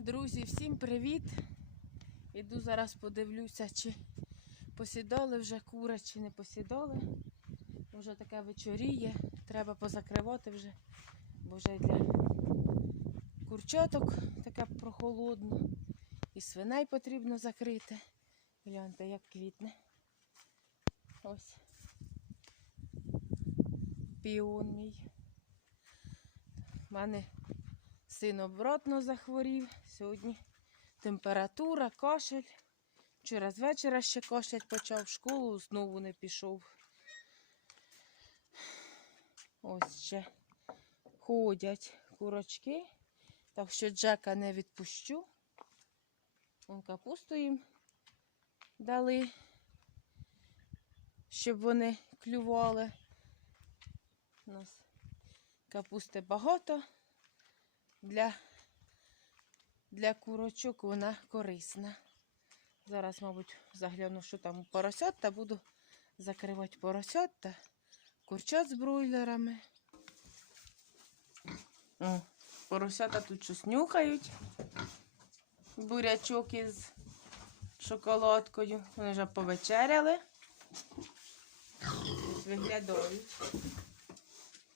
Друзі, всім привіт! Іду зараз подивлюся, чи посідали вже кури, чи не посідали. Вже таке вечоріє, треба позакривати вже, бо вже для курчаток таке прохолодно. І свиней потрібно закрити. Гляньте, як квітне. Ось. Піон мій. У мене син обратно захворів. Сьогодні температура, кашель. Вчора з вечора ще кашель почав в школу, знову не пішов. Ось ще ходять курочки. Так що Джека не відпущу. Вон капусту їм дали, щоб вони клювали. У нас капусти багато для, для курочок вона корисна. Зараз, мабуть, загляну, що там у поросят, та буду закривати поросят та курчат з бройлерами. О, поросята тут щось нюхають. Бурячок із шоколадкою. Вони вже повечеряли. Виглядають.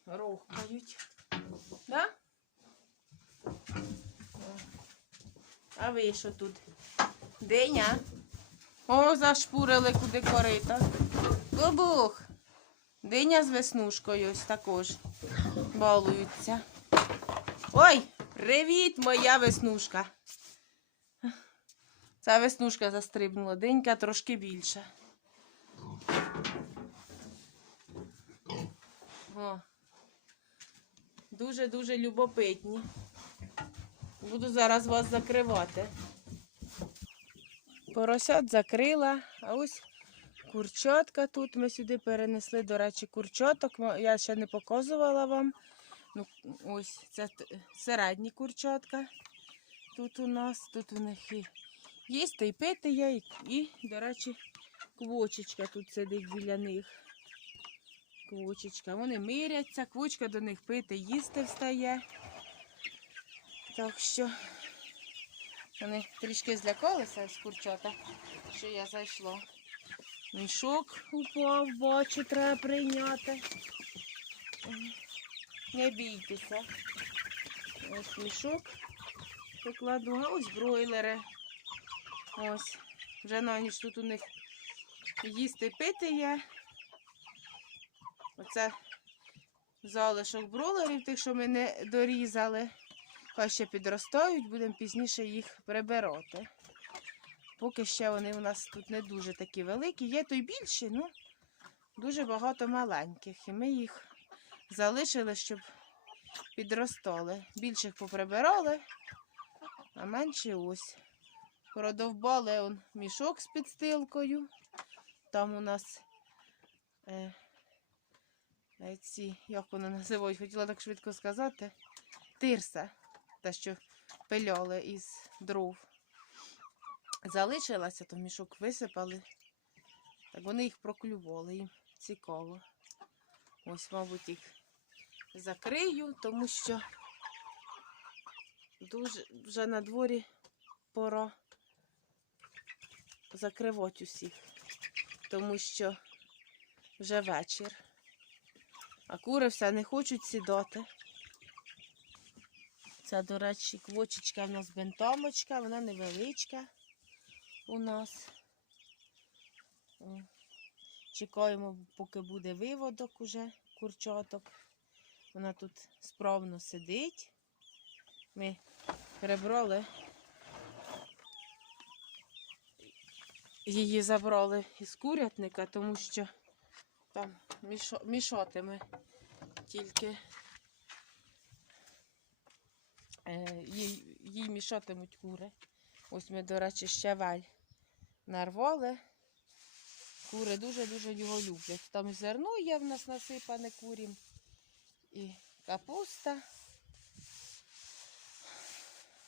Рохкають. Да? А ви що тут? Диня? О, зашпурили куди корита. Бубух. Диня з веснушкою ось також балуються. Ой, привіт, моя веснушка. Ця веснушка застрибнула, денька трошки більша. О. Дуже-дуже любопитні. Буду зараз вас закривати. Поросят закрила, а ось курчатка тут. Ми сюди перенесли, до речі, курчаток. Я ще не показувала вам. Ну, ось це середні курчатка. Тут у нас, тут у них і їсти і пити є, і, і, до речі, квочечка тут сидить біля них. Квочечка. Вони миряться, квочка до них пити, їсти встає. Так що вони трішки злякалися з курчата, що я зайшла. Мішок упав, бачу, треба прийняти. Не бійтеся. Ось мішок покладу, а ось бройлери. Ось. Вже на ніч тут у них їсти пити є. Оце залишок бройлерів, тих, що ми не дорізали. Хай ще підростають, будемо пізніше їх прибирати. Поки ще вони у нас тут не дуже такі великі. Є то й більші, ну дуже багато маленьких. І ми їх залишили, щоб підростали. Більших поприбирали, а менші ось. Продовбали он мішок з підстилкою. Там у нас е, е, ці, як вони називають, хотіла так швидко сказати, тирса те, що пиляли із дров. Залишилася, то мішок висипали. Так вони їх проклювали, їм цікаво. Ось, мабуть, їх закрию, тому що дуже вже на дворі пора закривати усіх, тому що вже вечір. А кури все не хочуть сідати. Це, до речі, квочечка в нас бентамочка, вона невеличка у нас. Чекаємо, поки буде виводок уже курчаток. Вона тут справно сидить. Ми прибрали. Її забрали із курятника, тому що там мішо- мішатиме тільки їй, їй мішатимуть кури. Ось ми, до речі, щавель нарвали. Кури дуже-дуже його люблять. Там зерно є в нас насипане курім, і капуста.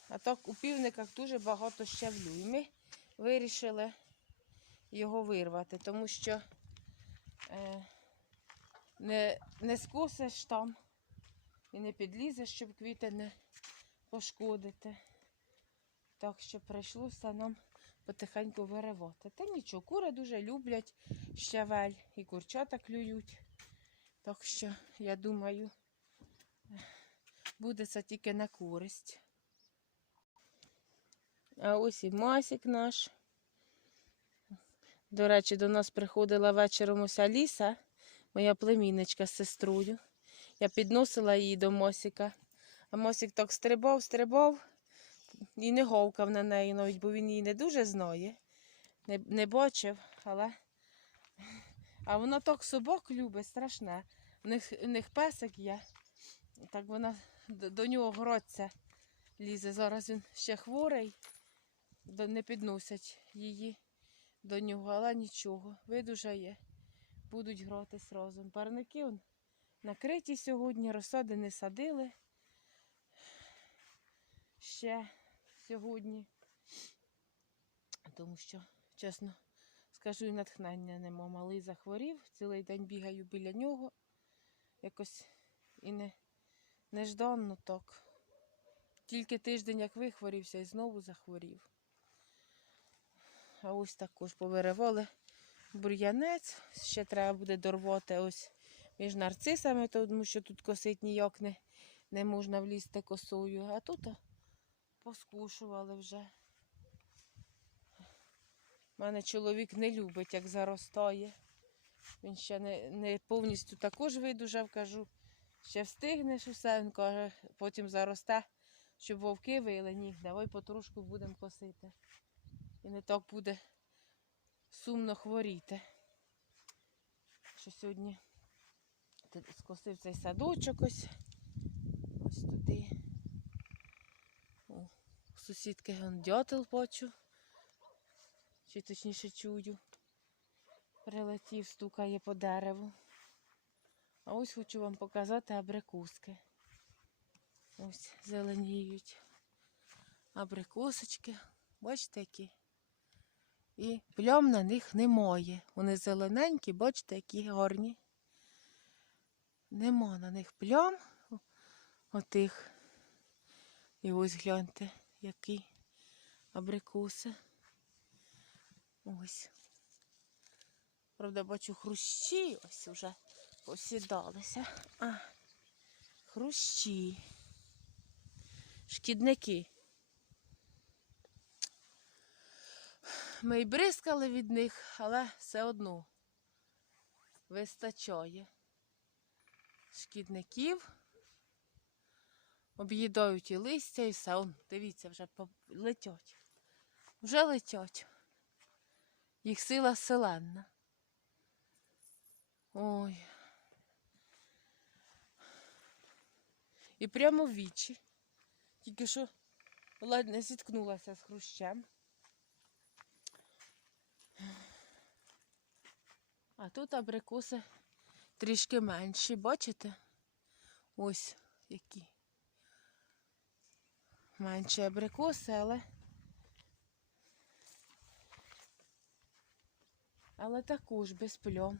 А так у півниках дуже багато щавлю. І ми вирішили його вирвати, тому що е, не, не скосиш там і не підлізеш, щоб квіти не пошкодити. Так що прийшлося нам потихеньку виривати. Та нічого, кури дуже люблять щавель і курчата клюють. Так що, я думаю, буде це тільки на користь. А ось і масік наш. До речі, до нас приходила вечором ось Аліса, моя племінничка з сестрою. Я підносила її до Мосіка. А Мосік так стрибав і не говкав на неї навіть, бо він її не дуже знає. Не, не бачив, але. А вона так собак любить, страшне. У них, у них песик є. Так вона до, до нього гроться лізе. Зараз він ще хворий, не підносять її до нього, але нічого, видужає. Будуть гратись разом. Парники накриті сьогодні, розсади не садили. Ще сьогодні. Тому що, чесно скажу, і натхнення нема. Малий захворів, цілий день бігаю біля нього. Якось і не, нежданно так. Тільки тиждень як вихворівся і знову захворів. А ось також повиривали бур'янець. Ще треба буде дорвати ось між нарцисами, тому що тут косить ніяк не, не можна влізти косою. А тут поскушували вже. У мене чоловік не любить, як заростає. Він ще не, не повністю також видужав, кажу, ще встигнеш усе. Він каже, потім заросте, щоб вовки вили. Ні, давай потрошку будемо косити. І не так буде сумно хворіти. Що сьогодні скосив цей садочок ось, ось туди. Сусідки дятел бачу. Чи точніше чую. Прилетів, стукає по дереву. А ось хочу вам показати абрикоски. Ось зеленіють. Абрикосочки. Бачите, які? І плям на них немає. Вони зелененькі, бачите, які гарні. Нема на них плям. Отих. І ось гляньте, які абрикоси. Ось. Правда, бачу хрущі ось вже посідалися. А, хрущі. Шкідники. Ми й бризкали від них, але все одно вистачає. Шкідників об'їдають і листя, і все. Он, дивіться, вже летять. Вже летять. Їх сила селенна. Ой. І прямо в вічі. Тільки що ледь не зіткнулася з хрущем. А тут абрикоси трішки менші, бачите? Ось які. Менші абрикоси, але. Але також без пльом.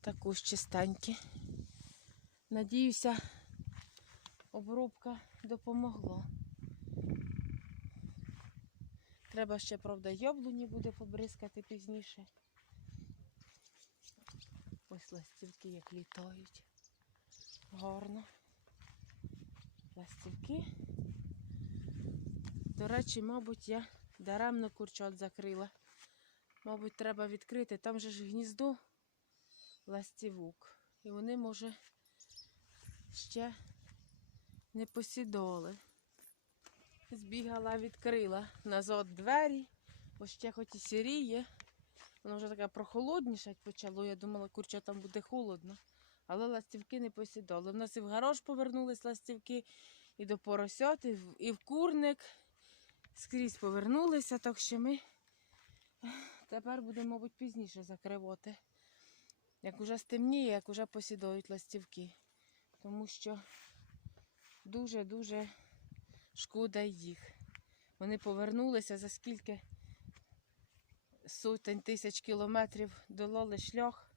Також чистенькі. Надіюся, обробка допомогла. Треба ще, правда, яблуні буде побризкати пізніше. Ось ластівки як літають. Гарно. Ластівки. До речі, мабуть, я даремно курчат закрила. Мабуть, треба відкрити. Там же ж гніздо ластівок. І вони, може, ще не посідали. Збігала, відкрила назад двері. Ось ще хоч і сіріє. Воно вже таке прохолодніше почало. Я думала, курча там буде холодно. Але ластівки не посідали. У нас і в гараж повернулись ластівки, і до поросят, і в, і в курник. Скрізь повернулися, так що ми тепер будемо, мабуть, пізніше закривати. Як уже стемніє, як уже посідають ластівки. Тому що дуже-дуже шкода їх. Вони повернулися за скільки сотень тисяч кілометрів долали шлях.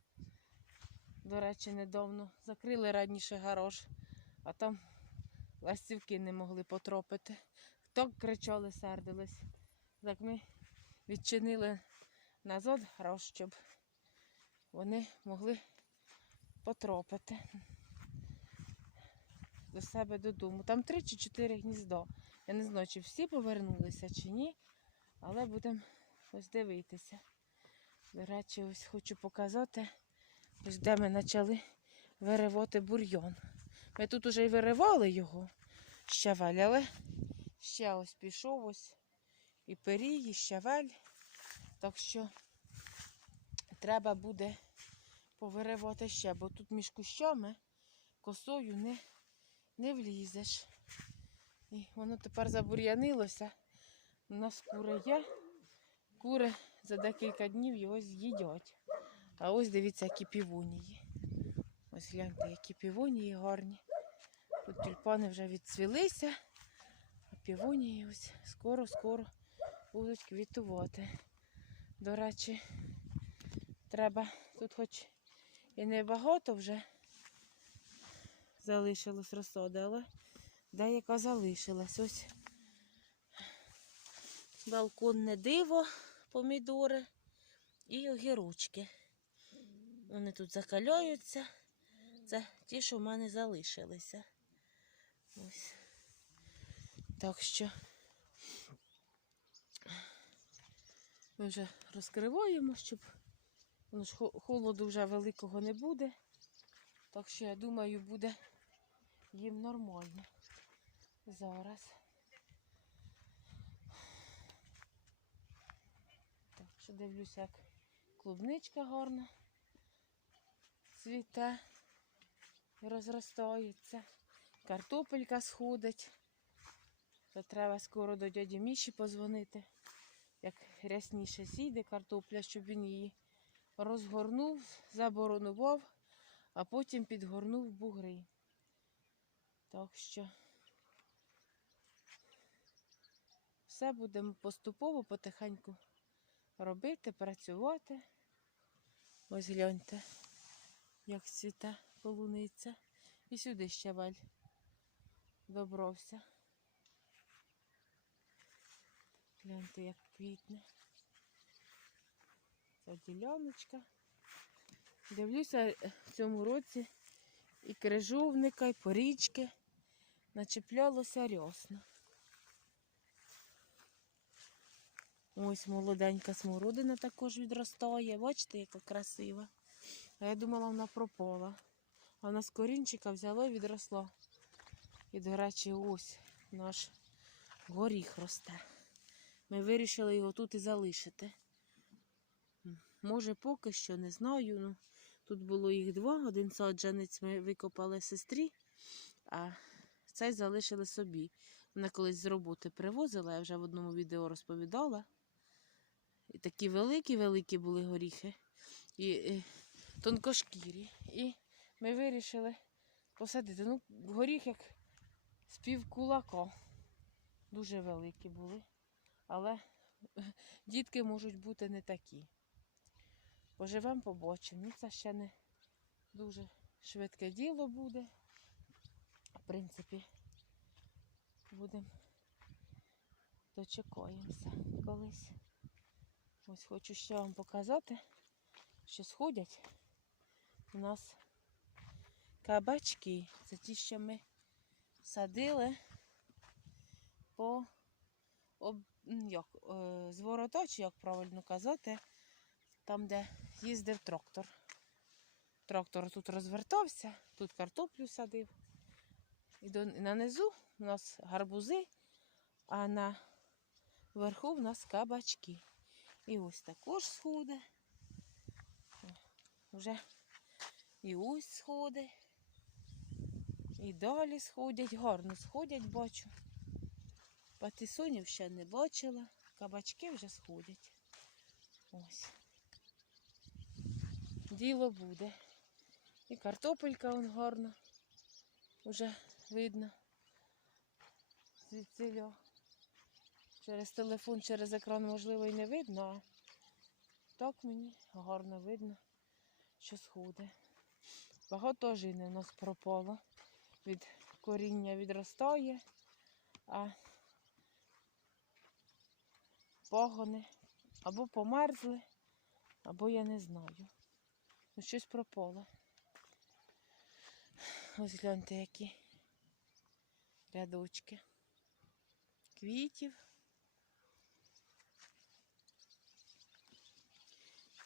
До речі, недавно закрили раніше гараж, а там ластівки не могли потропити. Так кричали, сердились. Так ми відчинили назад грош, щоб вони могли потропити до себе додому. Там три чи чотири гніздо. Я не знаю, чи всі повернулися, чи ні, але будемо ось дивитися. До речі, ось хочу показати, ось де ми почали виривати бур'йон. Ми тут уже й виривали його, щавель, але ще ось пішов ось і пирій, і щавель. Так що треба буде повиривати ще, бо тут між кущами косою не, не влізеш. І воно тепер забур'янилося. У нас кури є. Кури за декілька днів його з'їдять. А ось дивіться, які півонії. Ось гляньте, які півонії гарні. Тут тюльпани вже відцвілися, півонії ось скоро-скоро будуть квітувати. До речі, треба тут хоч і не багато вже залишилось розсади, але деяка залишилась. Ось балконне диво, помідори і огірочки. Вони тут закаляються. Це ті, що в мене залишилися. Ось. Так що ми вже розкриваємо, щоб воно ж холоду вже великого не буде. Так що я думаю, буде їм нормально зараз. Так що дивлюся, як клубничка гарна цвіте розростається. Картопелька сходить. То треба скоро до дяді Міші позвонити, як рясніше сійде картопля, щоб він її розгорнув, заборонував, а потім підгорнув бугри. Так що все будемо поступово, потихеньку робити, працювати. Ось гляньте, як цвіте полуниця. І сюди щавель добровся. Гляньте, як квітне. Це діляночка. Дивлюся е, в цьому році і крижовника, і порічки начеплялося рясно. Ось молоденька смородина також відростає. Бачите, яка красива. А я думала, вона пропала. Вона з корінчика взяла і відросла. І, до речі, ось наш горіх росте. Ми вирішили його тут і залишити. Може, поки що, не знаю. Ну, тут було їх два. Один саджанець ми викопали сестрі, а цей залишили собі. Вона колись з роботи привозила, я вже в одному відео розповідала. І такі великі-великі були горіхи. І, і тонкошкірі. І ми вирішили посадити. Ну, горіх як з півкулака. Дуже великі були. Але дітки можуть бути не такі. Поживемо, побачимо. Ну, це ще не дуже швидке діло буде. В принципі, будемо дочекаємося колись. Ось хочу ще вам показати, що сходять у нас кабачки. Це ті, що ми садили по об, як, е, зворота, чи як правильно казати, там, де їздив трактор. Трактор тут розвертався, тут картоплю садив. І на низу у нас гарбузи, а на верху в нас кабачки. І ось також сходи. Вже і ось сходи. І далі сходять, гарно сходять, бачу. Патисонів ще не бачила, кабачки вже сходять. Ось. Діло буде. І картопелька вон гарна. Вже видно. Звідсиля. Через телефон, через екран, можливо, і не видно, а так мені гарно видно, що сходи. Багато жини у нас пропало. Від коріння відростає, а погони або померзли, або я не знаю. Ну, щось пропало. Ось гляньте, які рядочки. Квітів.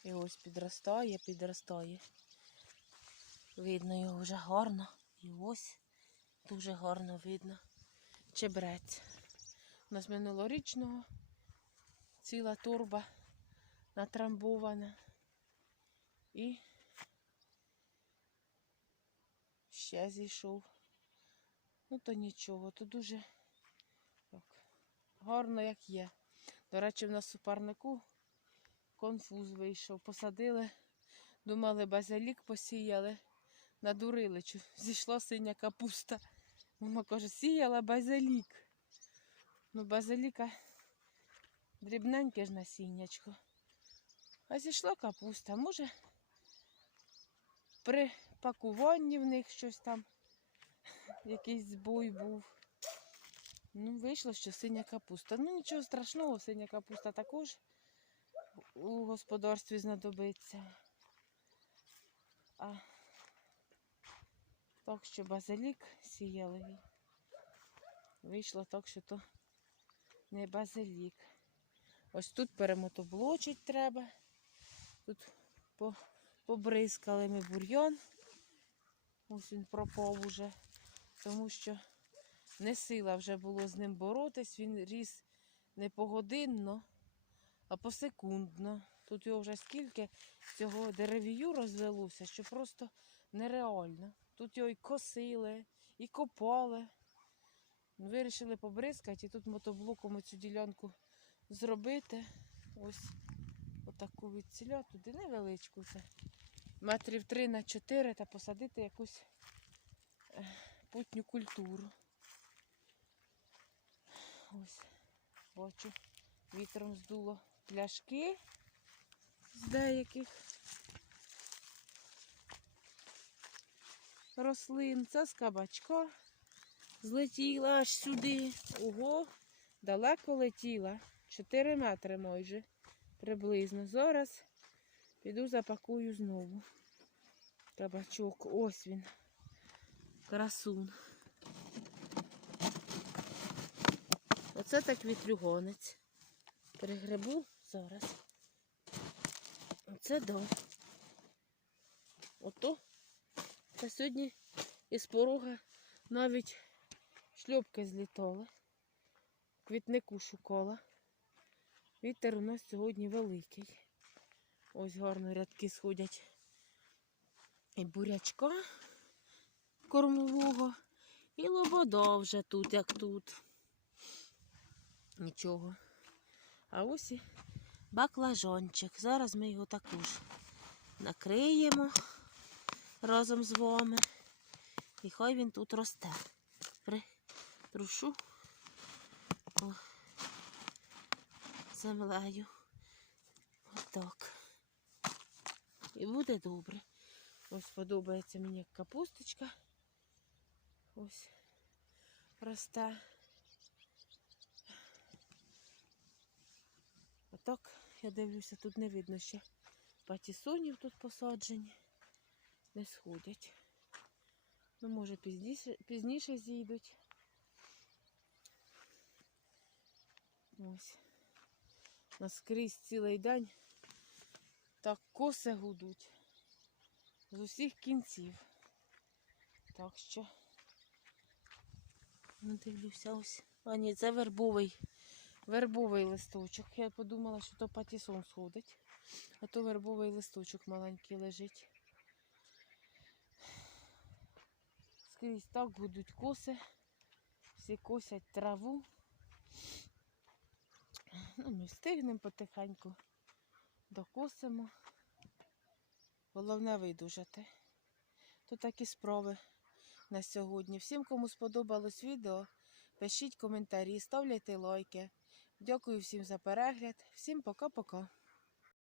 І ось підростає, підростає. Видно його вже гарно. І ось дуже гарно видно чебрець. У нас минулорічного ціла турба натрамбована. І ще зійшов. Ну то нічого, то дуже так, гарно як є. До речі, в нас у парнику конфуз вийшов. Посадили, думали, базилік посіяли, надурили, чу- зійшла синя капуста. Мама каже, сіяла базилік. Ну, базиліка дрібненьке ж насіннячко. А зійшла капуста. Може, при пакуванні в них щось там, якийсь збой був. Ну, вийшло, що синя капуста. Ну, нічого страшного, синя капуста також у господарстві знадобиться. А так що базилік сіяли. Вийшло так, що то не базилік. Ось тут перемотоблочить треба. Тут побризкали ми бур'ян. Ось він пропав уже, тому що не сила вже було з ним боротись. Він ріс не погодинно, а посекундно. Тут його вже скільки цього деревію розвелося, що просто нереально. Тут його і косили, і копали. Вирішили побризкати і тут мотоблоком цю ділянку зробити. Ось отаку від ціля, туди невеличку. Це метрів 3 на 4 та посадити якусь е, путню культуру. Ось, бачу, вітром здуло пляшки з деяких рослин. Це з кабачка злетіла аж сюди. Ого, далеко летіла. 4 метри майже приблизно. Зараз піду запакую знову. Кабачок. Ось він. Красун. Оце так вітрюгонець. Перегребу зараз. Оце да. Ото. Та сьогодні із порога навіть шльопки злітали. Квітнику шукала. Вітер у нас сьогодні великий. Ось гарно рядки сходять. І бурячка кормового, і лобода вже тут, як тут. Нічого. А ось і баклажанчик. Зараз ми його також накриємо разом з вами. І хай він тут росте. Притрушу О, землею. Отак. І буде добре. Ось подобається мені капусточка. Ось росте. Отак, я дивлюся, тут не видно ще патісонів тут посаджені. Не сходять. Ну, може, пізніше, пізніше зійдуть. Ось. Наскрізь цілий день так коси гудуть з усіх кінців. Так що, ну, дивлюся ось. А ні, це вербовий. Вербовий листочок. Я подумала, що то патісон сходить. А то вербовий листочок маленький лежить. Скрізь так гудуть коси. Всі косять траву. Ну, ми встигнемо потихеньку. Докосимо. Головне видужати. То такі справи на сьогодні. Всім, кому сподобалось відео, пишіть коментарі, ставляйте лайки. Дякую всім за перегляд. Всім пока-пока.